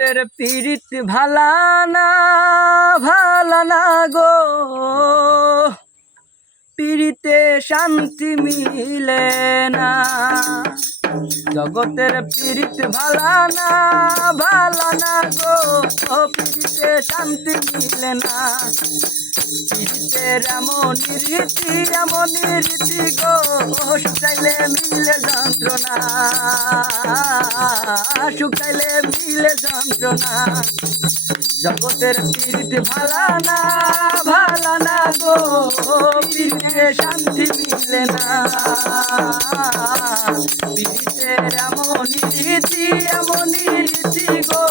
জগতের পীড়িত ভালা না গো, পীড়িতে শান্তি মিলে না। জগতের পীড়িত ভালা না গো, পীড়িতে শান্তি মিলে না। পীড়িতের এমনই রীতি গো, শুকাইলে মিলে যন্ত্রণা, শুকাইলে মিলে যন্ত্রণা। জগতের পীড়িত ভালা না গো, পীড়িতে শান্তি মিলে না। পীড়িতের এমনই রীতি গো,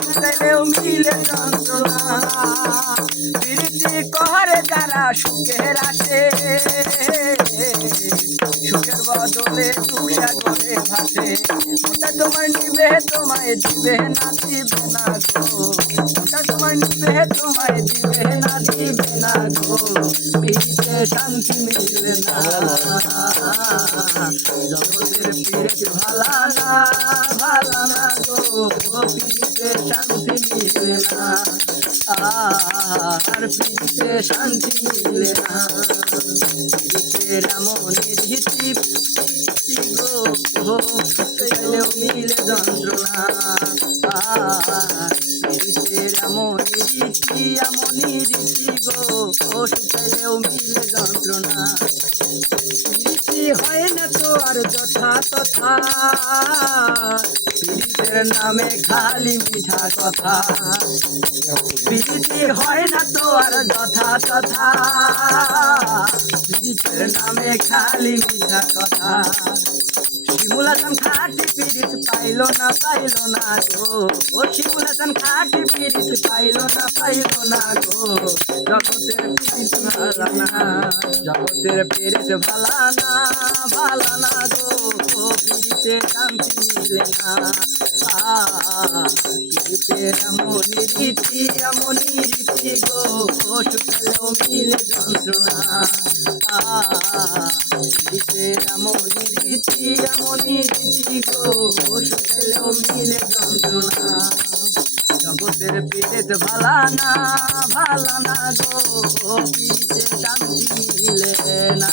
শুকাইলেও মিলে যন্ত্রণা। পীড়িতি কহরে যারা সুখের আসে, সুখের বদলে দুঃসাগরে ভাসে। ওটা তোমার নিবে তোমায় দিবে না গো, ওটা তোমার নিবে তোমায় দিবে না গো। পীড়িতে শান্তি মিলে না। জগতের পীড়িত ভালা না গো, পীড়িতে শান্তি মিলে না। আর পীড়িতে শান্তি মিলে না। পীড়িতের এমনই রীতি গো, শুকাইলেও মিলে যন্ত্রণা। পীড়িতের এমনই রীতি গো, শুকাইলেও মিলে যন্ত্রণা। পীড়িতি হয় না তো আর যথা তথা, পীড়িতের নামে খালি মিঠা কথা। পীড়িতি হয় না তো আর যথা তথা, পীড়িতের নামে খালি মিঠা কথা। শিমুলাতন খাটি পীড়িত পাইল না গো, ও শিমুলাতন খাটি পীড়িত পাইল না গো। জগতের পীড়িত ভালা না, জগতের পীড়িত ভালা না গো, পীড়িতে শান্তি মিলে না। পীড়িতের এমনই রীতি গো, শুকাইলেও মিলে যন্ত্রণা। পীড়িতের এমনই রীতি গো, শুকাইলেও মিলে যন্ত্রণা। জগতের পীড়িত ভালা না গো, পীড়িতে শান্তি মিলে না।